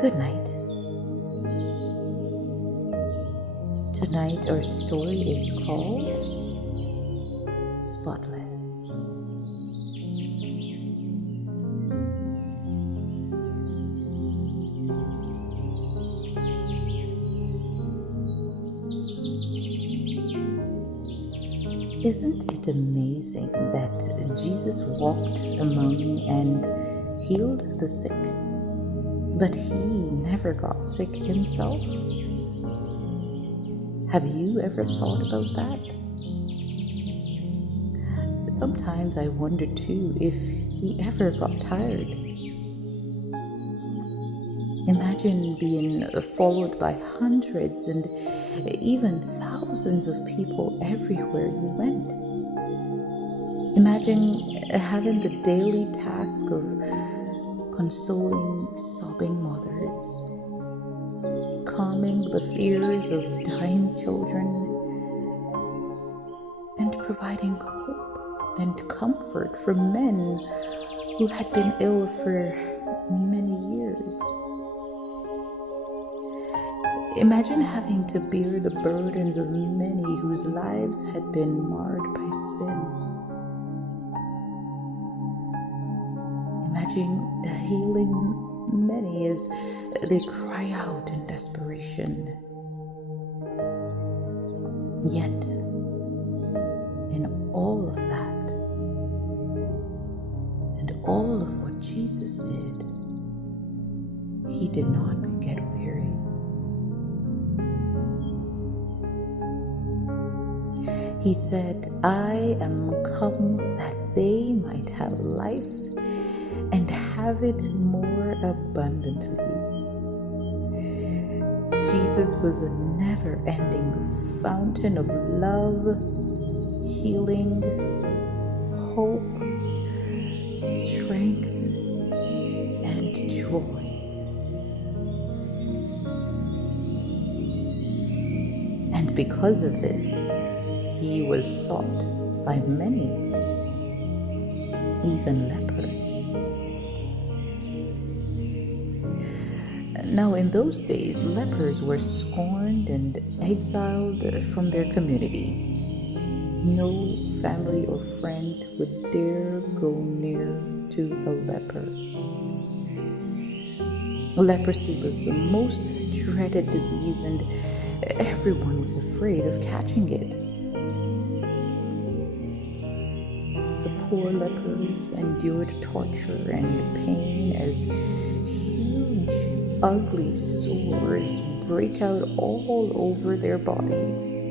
Good night. Tonight our story is called Spotless. Isn't it amazing that Jesus walked among and healed the sick, but he never got sick himself? Have you ever thought about that? Sometimes I wonder too if he ever got tired. Imagine being followed by hundreds and even thousands of people everywhere you went. Imagine having the daily task of consoling sobbing mothers, calming the fears of dying children, and providing hope and comfort for men who had been ill for many years. Imagine having to bear the burdens of many whose lives had been marred by sin. Imagine healing many as they cry out in desperation. Yet, in all of that, and all of what Jesus did, he did not get weary. He said, "I am come that they might have life and have it more abundantly." Jesus was a never-ending fountain of love, healing, hope, strength, and joy. And because of this, he was sought by many, even lepers. Now, in those days, lepers were scorned and exiled from their community. No family or friend would dare go near to a leper. Leprosy was the most dreaded disease, and everyone was afraid of catching it. The poor lepers endured torture and pain as huge, ugly sores break out all over their bodies.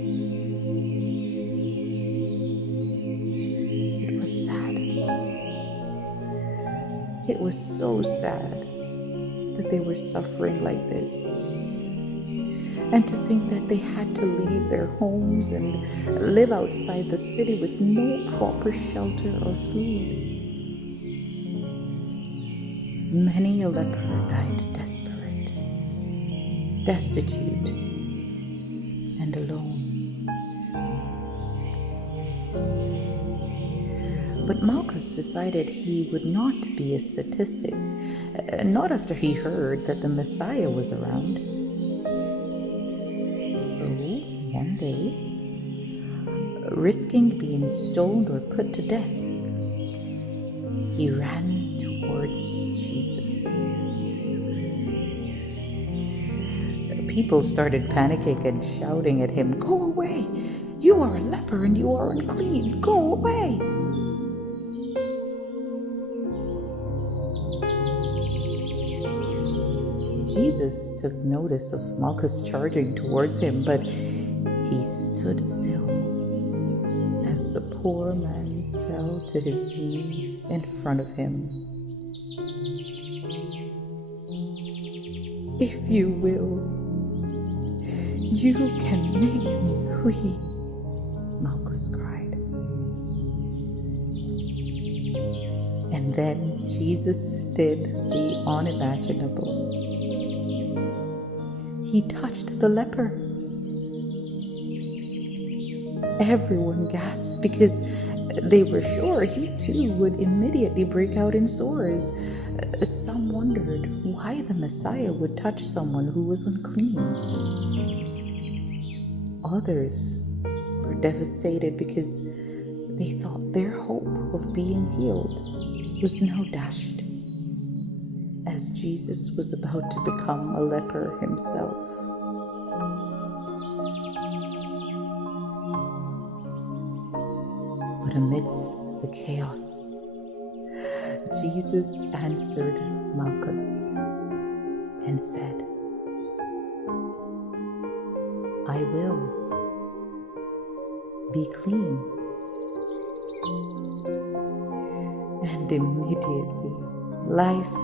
It was sad. It was so sad that they were suffering like this. And to think that they had to leave their homes and live outside the city with no proper shelter or food. Many a leper died desperate, destitute, and alone. But Malchus decided he would not be a statistic, not after he heard that the Messiah was around. So, one day, risking being stoned or put to death, he ran towards Jesus. People started panicking and shouting at him, "Go away! You are a leper and you are unclean! Go away!" Jesus took notice of Malchus charging towards him, but he stood still as the poor man fell to his knees in front of him. "If you will, you can make me clean," Malchus cried. And then Jesus did the unimaginable. He touched the leper. Everyone gasped because they were sure he too would immediately break out in sores. Some wondered, why the Messiah would touch someone who was unclean. Others were devastated because they thought their hope of being healed was now dashed, as Jesus was about to become a leper himself. But amidst the chaos, Jesus answered Malchus and said, I will be clean. And immediately life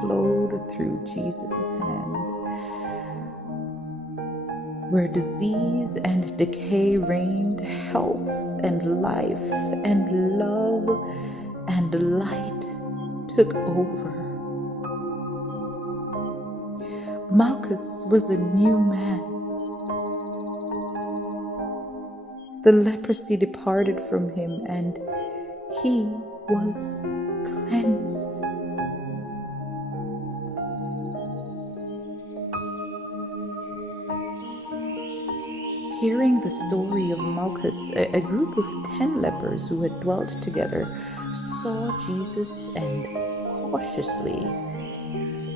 flowed through Jesus' hand. Where disease and decay reigned, health and life and love and light took over. Malchus was a new man. The leprosy departed from him and he was cleansed. Hearing the story of Malchus, a group of 10 lepers who had dwelt together saw Jesus, and cautiously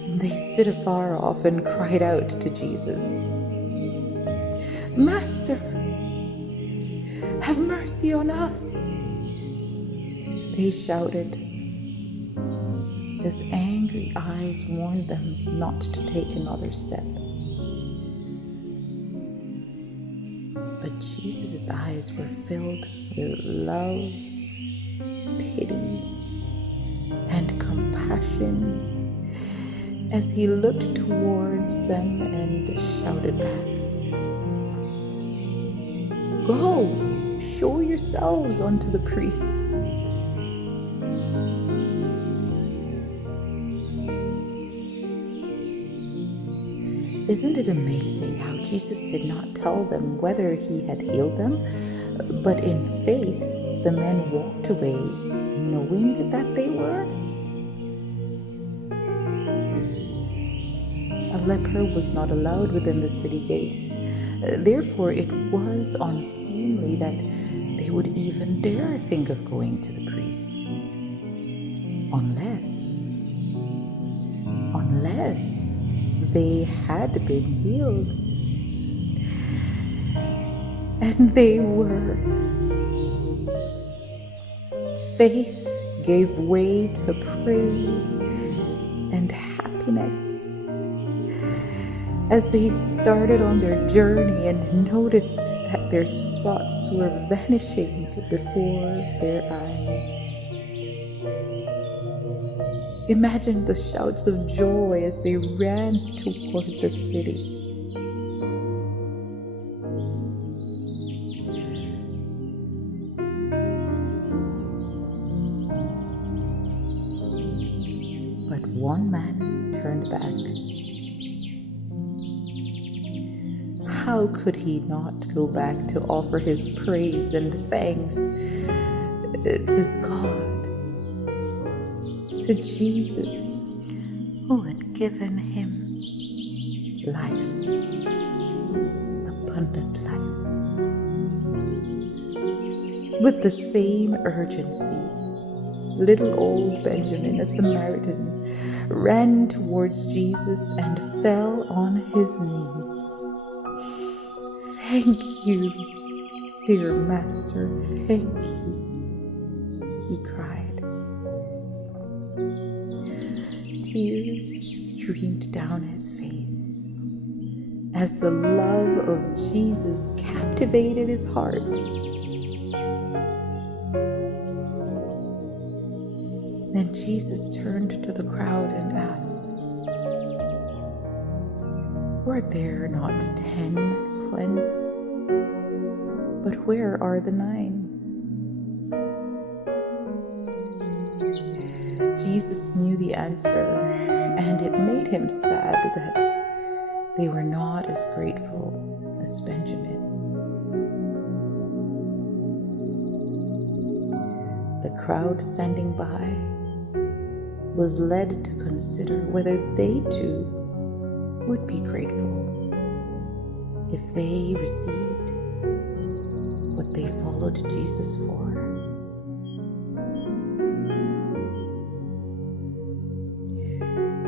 they stood afar off and cried out to Jesus, Master, have mercy on us. They shouted as angry eyes warned them not to take another step. But Jesus' eyes were filled with love, pity, and compassion as he looked towards them and shouted back, Go, show yourselves unto the priests. Isn't it amazing how Jesus did not tell them whether he had healed them, but in faith the men walked away knowing that they were? A leper was not allowed within the city gates. Therefore, it was unseemly that they would even dare think of going to the priest. Unless they had been healed. And they were. Faith gave way to praise and happiness as they started on their journey and noticed that their spots were vanishing before their eyes. Imagine the shouts of joy as they ran toward the city. But one man turned back. How could he not go back to offer his praise and thanks to God, to Jesus, who had given him life, abundant life? With the same urgency, little old Benjamin, a Samaritan, ran towards Jesus and fell on his knees. Thank you, dear Master, thank you, he cried. Tears streamed down his face as the love of Jesus captivated his heart. Then Jesus turned to the crowd and asked, Were there not 10 cleansed? But where are the 9? Jesus knew the answer, and it made him sad that they were not as grateful as Benjamin. The crowd standing by was led to consider whether they too would be grateful if they received what they followed Jesus for.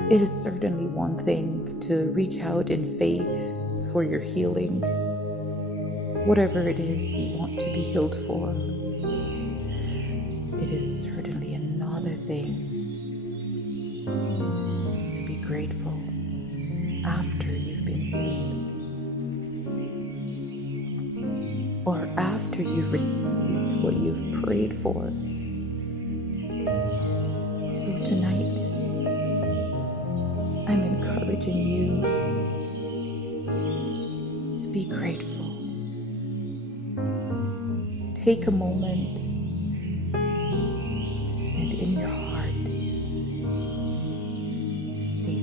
It is certainly one thing to reach out in faith for your healing, whatever it is you want to be healed for. It is certainly another thing to be grateful after you've been healed, or after you've received what you've prayed for. So tonight, I'm encouraging you to be grateful. Take a moment and in your heart, say